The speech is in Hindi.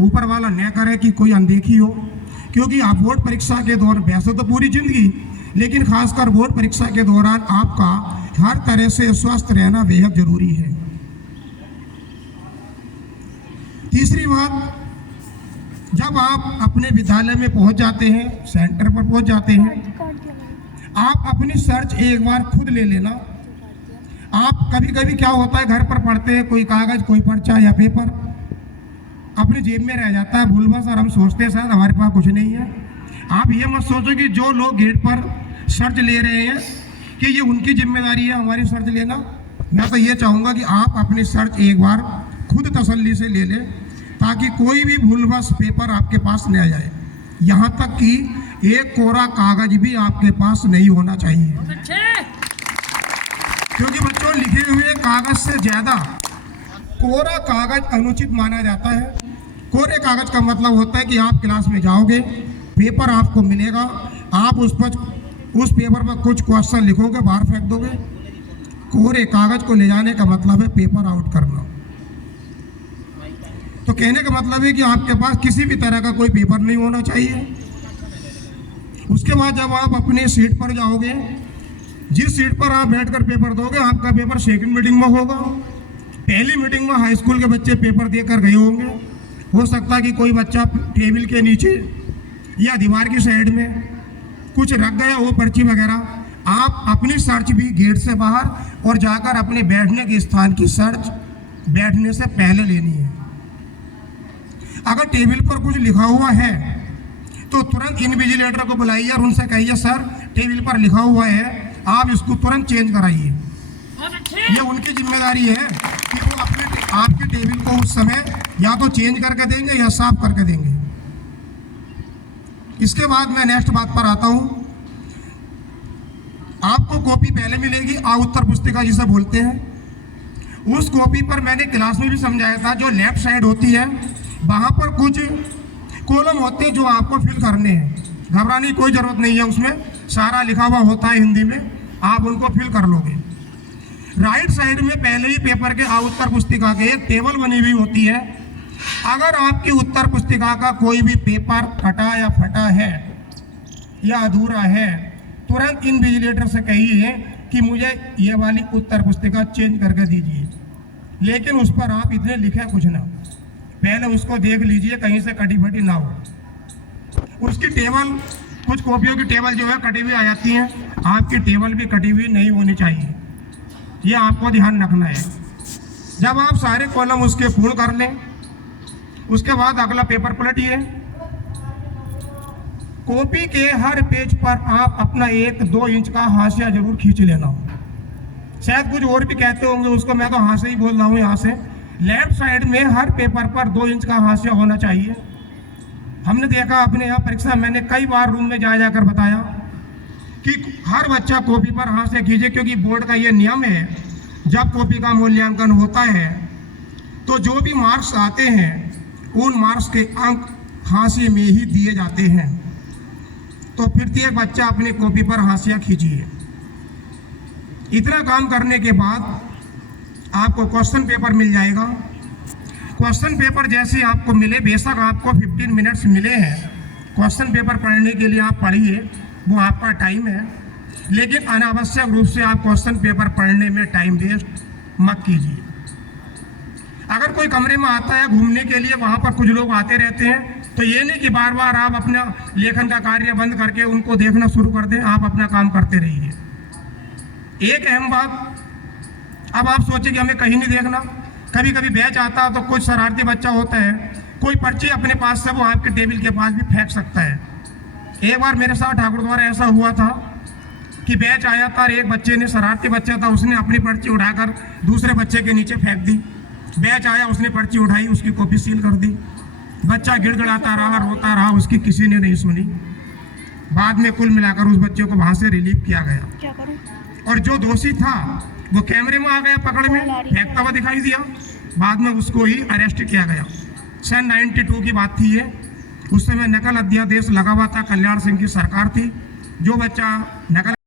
ऊपर वाला न करे कि कोई अनदेखी हो, क्योंकि आप बोर्ड परीक्षा के दौरान, वैसे तो पूरी जिंदगी, लेकिन खासकर बोर्ड परीक्षा के दौरान आपका हर तरह से स्वस्थ रहना बेहद जरूरी है। तीसरी बात, जब आप अपने विद्यालय में पहुंच जाते हैं, सेंटर पर पहुंच जाते हैं, आप अपनी सर्च एक बार खुद ले लेना। आप कभी कभी क्या होता है, घर पर पढ़ते हैं, कोई कागज, कोई पर्चा या पेपर अपनी जेब में रह जाता है भूलवश, और हम सोचते हैं शायद हमारे पास कुछ नहीं है। आप ये मत सोचो कि जो लोग गेट पर सर्च ले रहे हैं कि ये उनकी जिम्मेदारी है हमारी सर्च लेना। मैं तो ये चाहूँगा कि आप अपनी सर्च एक बार खुद तसल्ली से ले लें, ताकि कोई भी भूलवश पेपर आपके पास न आ जाए। यहाँ तक कि एक कोरा कागज भी आपके पास नहीं होना चाहिए, क्योंकि बच्चों लिखे हुए कागज से ज़्यादा कोरा कागज अनुचित माना जाता है। कोरे कागज का मतलब होता है कि आप क्लास में जाओगे, पेपर आपको मिलेगा, आप उस पेपर पर कुछ क्वेश्चन लिखोगे, बाहर फेंक दोगे। कोरे कागज को ले जाने का मतलब है पेपर आउट करना। तो कहने का मतलब है कि आपके पास किसी भी तरह का कोई पेपर नहीं होना चाहिए। उसके बाद जब आप अपने सीट पर जाओगे, जिस सीट पर आप बैठकर पेपर दोगे, आपका पेपर सेकंड मीटिंग में होगा। पहली मीटिंग में हाई स्कूल के बच्चे पेपर देकर गए होंगे, हो सकता है कि कोई बच्चा टेबल के नीचे या दीवार की साइड में कुछ रख गया हो, पर्ची वगैरह। आप अपनी सर्च भी गेट से बाहर और जाकर अपने बैठने के स्थान की सर्च बैठने से पहले लेनी है। अगर टेबल पर कुछ लिखा हुआ है तो तुरंत इन्विजिलेटर को बुलाइए और उनसे कहिए, सर टेबल पर लिखा हुआ है, आप इसको तुरंत चेंज कराइए। ये उनकी जिम्मेदारी है कि वो अपने आपके टेबल को उस समय या तो चेंज करके देंगे या साफ करके देंगे। इसके बाद मैं नेक्स्ट बात पर आता हूँ। आपको कॉपी पहले मिलेगी, उत्तर पुस्तिका जिसे बोलते हैं। उस कॉपी पर मैंने क्लास में भी समझाया था, जो लेफ्ट साइड होती है वहाँ पर कुछ कॉलम होते हैं जो आपको फिल करने हैं। घबराने की कोई ज़रूरत नहीं है, उसमें सारा लिखा हुआ होता है हिंदी में, आप उनको फिल कर लोगे। राइट साइड में पहले ही पेपर के उत्तर पुस्तिका के एक टेबल बनी हुई होती है। अगर आपकी उत्तर पुस्तिका का कोई भी पेपर कटा या फटा है या अधूरा है, तुरंत इन्विजिलेटर से कहिए कि मुझे ये वाली उत्तर पुस्तिका चेंज करके दीजिए। लेकिन उस पर आप इतने लिखे कुछ ना, पहले उसको देख लीजिए कहीं से कटी फटी ना हो। उसकी टेबल, कुछ कॉपियों की टेबल जो है कटी हुई आ जाती हैं, आपकी टेबल भी कटी हुई नहीं होनी चाहिए, ये आपको ध्यान रखना है। जब आप सारे कॉलम उसके पूर्ण कर लें, उसके बाद अगला पेपर पलटिए। कॉपी के हर पेज पर आप अपना 1-2 इंच का हाशिया जरूर खींच लेना। शायद कुछ और भी कहते होंगे उसको, मैं तो हाशिया ही बोल रहा हूँ। यहाँ से लेफ्ट साइड में हर पेपर पर 2 इंच का हाशिया होना चाहिए। हमने देखा अपने यहाँ परीक्षा, मैंने कई बार रूम में जा जाकर बताया कि हर बच्चा कॉपी पर हाशिया कीजिए, क्योंकि बोर्ड का ये नियम है, जब कॉपी का मूल्यांकन होता है तो जो भी मार्क्स आते हैं उन मार्क्स के अंक हाशिए में ही दिए जाते हैं। तो प्रत्येक बच्चा अपनी कॉपी पर हाशिया खींचिए। इतना काम करने के बाद आपको क्वेश्चन पेपर मिल जाएगा। क्वेश्चन पेपर जैसे आपको मिले, बेशक आपको 15 मिनट्स मिले हैं क्वेश्चन पेपर पढ़ने के लिए, आप पढ़िए, वो आपका टाइम है। लेकिन अनावश्यक रूप से आप क्वेश्चन पेपर पढ़ने में टाइम वेस्ट मत कीजिए। अगर कोई कमरे में आता है घूमने के लिए, वहाँ पर कुछ लोग आते रहते हैं, तो ये नहीं कि बार बार आप अपना लेखन का कार्य बंद करके उनको देखना शुरू कर दें। आप अपना काम करते रहिए। एक अहम बात, अब आप सोचें कि हमें कहीं नहीं देखना। कभी कभी बैच आता है तो कुछ शरारती बच्चा होता है, कोई पर्ची अपने पास से वो आपके टेबल के पास भी फेंक सकता है। एक बार मेरे साथ ठाकुर द्वारा ऐसा हुआ था कि बैच आया था और एक बच्चे ने, शरारती बच्चा था, उसने अपनी पर्ची उठाकर दूसरे बच्चे के नीचे फेंक दी। बैच आया, उसने पर्ची उठाई, उसकी कॉपी सील कर दी। बच्चा गिड़गिड़ाता रहा, रोता रहा, उसकी किसी ने नहीं सुनी। बाद में कुल मिलाकर उस बच्चे को वहाँ से रिलीव किया गया। क्या करूं? और जो दोषी था वो कैमरे में आ गया, पकड़ में फेंकता हुआ दिखाई दिया। बाद में उसको ही अरेस्ट किया गया। सन 92 की बात थी ये। उस समय नकल अध्यादेश लगा हुआ था, कल्याण सिंह की सरकार थी। जो बच्चा नकल